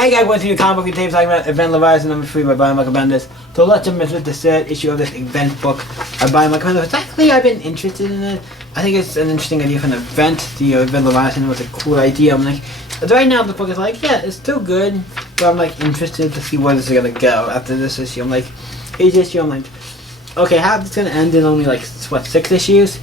Hey guys, welcome to the comic book tape talking about Event Leviathan number 3 by Brian Michael Bendis. So let's jump into the third issue of this event book by Brian Michael Bendis. Actually, I've been interested in it. I think it's an interesting idea for an event. The Event Leviathan was a cool idea. I'm like, right now the book is like, yeah, it's still good, but I'm like interested to see where this is gonna go after this issue. I'm like, each issue, I'm like, okay, how is this gonna end in only like what, 6 issues?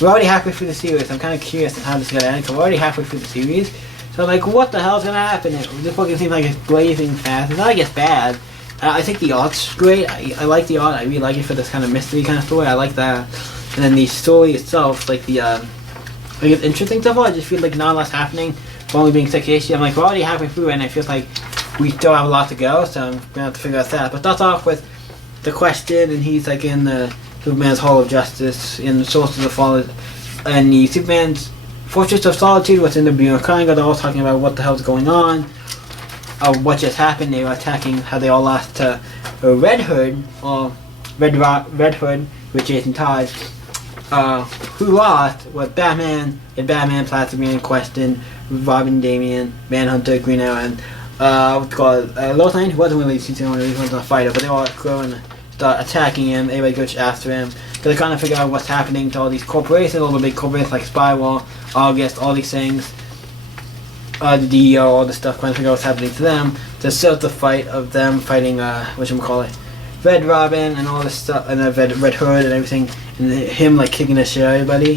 We're already halfway through the series. I'm kind of curious on how this is gonna end. Cause we're already halfway through the series. So I'm like, what the hell's gonna happen? This book seems like it's blazing fast. It's not like it's bad. I think the art's great. I like the art. I really like it for this kind of mystery kind of story. I like that. And then the story itself, like the, like it's interesting so far. I just feel like not a lot's happening for only being 6 issues. I'm like, we're already halfway through and I feel like we still have a lot to go. So I'm gonna have to figure out that. But starts off with the question, and he's like in the Superman's Hall of Justice, in the Source of the Fall, and the Superman's Fortress of Solitude, what's in the Bermuda Triangle. They're all talking about what the hell's going on, what just happened. They were attacking how they all lost to Red Hood, or Red Hood with Jason Todd. Who lost was Batman, Plastic Man, Question, Robin, Damian, Manhunter, Green Arrow, and what's called Lois Lane, who wasn't really the only one to fight, but they all go and start attacking him. Everybody goes after him. They're trying to figure out what's happening to all these corporations, all the big corporations like Spywall, August, all these things. The DEO, all this stuff, trying to figure out what's happening to them. There's still the fight of them fighting, Red Robin and all this stuff, and Red Hood and everything, and him like kicking the shit out of everybody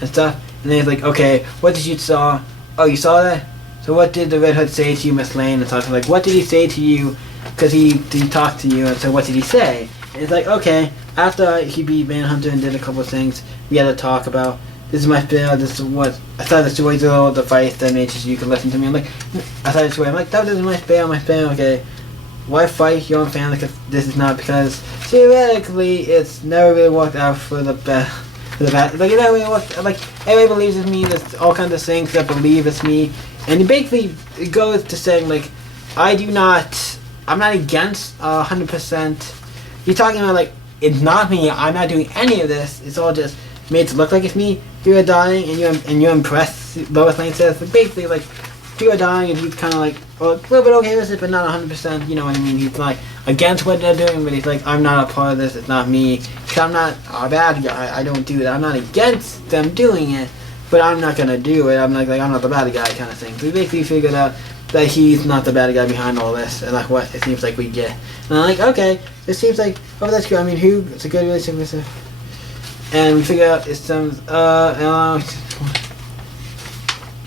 and stuff. And then he's like, okay, what did you saw? Oh, you saw that? So what did the Red Hood say to you, Miss Lane? And talking like, what did he say to you? Because he talked to you, and so what did he say? And it's like, okay, after he beat Manhunter and did a couple of things, we had to talk about, this is my bill, this is what, I thought this was the fight that made you could listen to me. I'm like, I thought this way, I'm like, that is my bill, okay. Why fight your own family if this is not? Because theoretically, it's never really worked out for the best. Like, it never really worked, like, everybody believes it's me, there's all kinds of things that believe it's me. And basically, it goes to saying, like, I'm not against 100%. You're talking about, like, it's not me, I'm not doing any of this, it's all just made to look like it's me. You're dying and you're impressed, Lois Lane says. Like, basically, like, you're dying and he's kind of like, well, a little bit okay with it, but not 100%, you know what I mean? He's like, against what they're doing, but he's like, I'm not a part of this, it's not me. Cause I'm not a bad guy, I don't do that. I'm not against them doing it, but I'm not gonna do it. I'm like I'm not the bad guy kind of thing. So we basically figured out that he's not the bad guy behind all this, and like what it seems like we get. And I'm like, okay, it seems like, oh, that's good. I mean, it's a good relationship with him. And we figure out it's some,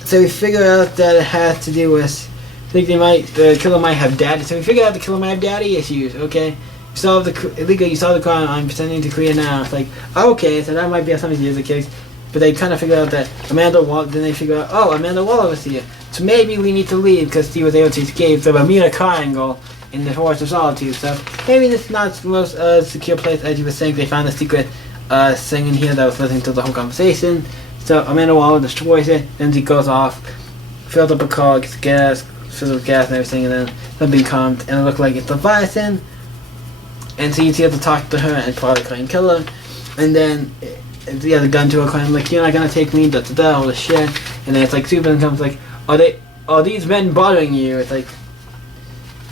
so we figure out that it has to do with, I think the killer might have daddy. So we figure out the killer might have daddy issues, okay? You saw the crime, I'm pretending to create now. It's like, okay, so that might be something to do with the case. But they kind of figured out that then they figure out, oh, Amanda Waller was here. So maybe we need to leave because he was able to escape the Bermuda Triangle in the Forest of Solitude. So maybe this is not the most secure place, as you were saying. They found a secret thing in here that was listening to the whole conversation. So Amanda Waller destroys it, then he goes off, fills up a car, gets gas, fills with gas and everything, and then something comes, and it looked like it's Leviathan. And so he's able to talk to her and probably try and kill her. And then he has a gun to her, kind of like, you're not gonna take me, all this shit. And then it's like Superman comes like, are these men bothering you? It's like,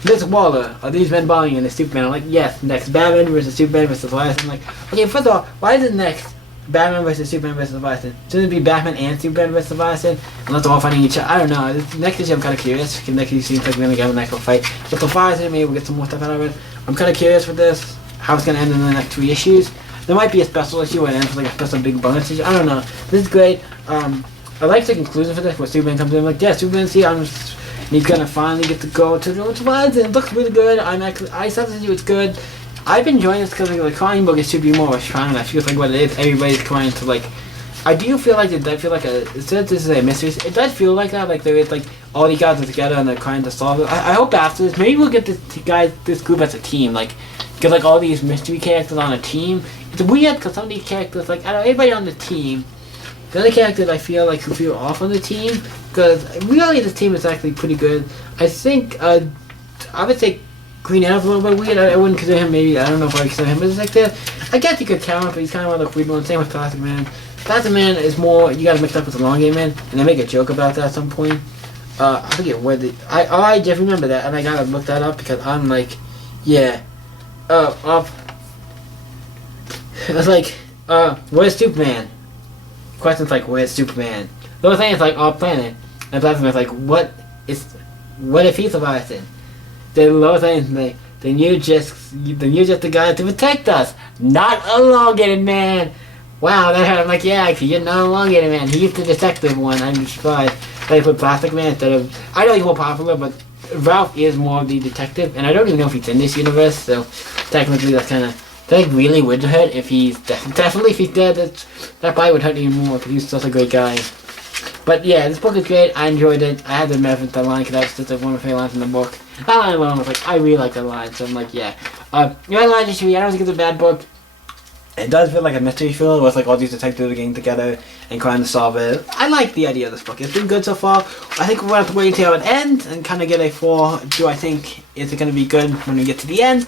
Miss Waller, are these men bothering you? And the Superman, I'm like, yes. Next, Batman versus Superman versus Leviathan. I'm like, okay, first of all, why is it next Batman versus Superman versus Leviathan? Shouldn't it be Batman and Superman versus Leviathan? Unless they're all fighting each other. I don't know. Next issue I'm kind of curious. Next issue seems like we're gonna get an actual fight. With Leviathan, maybe we'll get some more stuff out of it. I'm kind of curious with this, how it's gonna end in the next 3 issues. There might be a special issue where it ends with like a special big bonus issue. I don't know. This is great. I like the conclusion for this, where Superman comes in like, yeah, Superman's here. He's gonna finally get to go to the Leviathan. It looks really good. I said to you it's good. I've been enjoying this because like, the comic book, it should be more strong. That feels like what it is. Everybody's trying to like. I do feel like it does feel like it says this is a mystery. It does feel like that. Like there is like all these guys are together and they're trying to solve it. I hope after this, maybe we'll get this group as a team. Like get like all these mystery characters on a team. It's weird because some of these characters, like I don't know, everybody on the team. The other characters I feel like who feel off on the team, because really this team is actually pretty good. I think I would say Green Arrow's a little bit weird. I wouldn't consider him, maybe, I don't know if I would consider him, but it's like that. I guess you could count him, but he's kind of one of the weird ones. Same with Plastic Man. Plastic Man is more, you gotta mix up with the Long Game Man, and they make a joke about that at some point. I forget where I just remember that, and I gotta look that up because I'm like, yeah, it's like, where's Superman? Questions like, where's Superman? The whole thing is like, off planet, and Plasma is like, what if he's Leviathan? The lower thing, like, then you're just the guy to protect us, not a elongated man. Wow, that hurt. I'm like, yeah, actually, you're not a elongated man. He's the detective one. I'm surprised they put Plastic Man instead of. I know he's more popular, but Ralph is more of the detective, and I don't even know if he's in this universe. So technically, that's kind of really would hurt if he's definitely if he's dead. That probably would hurt even more because he's such a great guy. But yeah, this book is great. I enjoyed it. I had to reference that line because that was just like one of my favorite lines in the book. That line alone was like, I really like that line. So I'm like, yeah. Your line just I don't think it's a bad book. It does feel like a mystery thriller where it's like all these detectives are getting together and trying to solve it. I like the idea of this book. It's been good so far. I think we're going to have to wait until it ends and kind of get a feel. Do I think is it going to be good when we get to the end?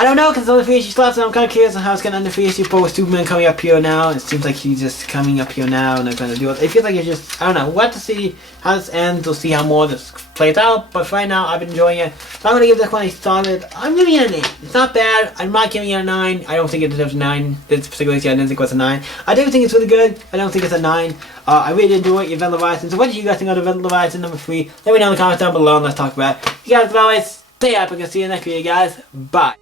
I don't know because it's only 3 issues left, and I'm kind of curious on how it's going to end the 3 issues. But with Superman coming up here now, it seems like he's just coming up here now, and they're going to do it. It feels like it's just, I don't know. We'll have to see how this ends. We'll see how more this plays out. But for right now, I've been enjoying it. So I'm going to give this one a solid. I'm giving it an 8. It's not bad. I'm not giving it a 9. I don't think it deserves a 9. This particular issue, I didn't think it was a 9. I do think it's really good. I don't think it's a 9. I really enjoy Event Leviathan. So what did you guys think of Event Leviathan number 3? Let me know in the comments down below and let's talk about it. You guys, as always, stay up. I'm going to see you next video, guys. Bye.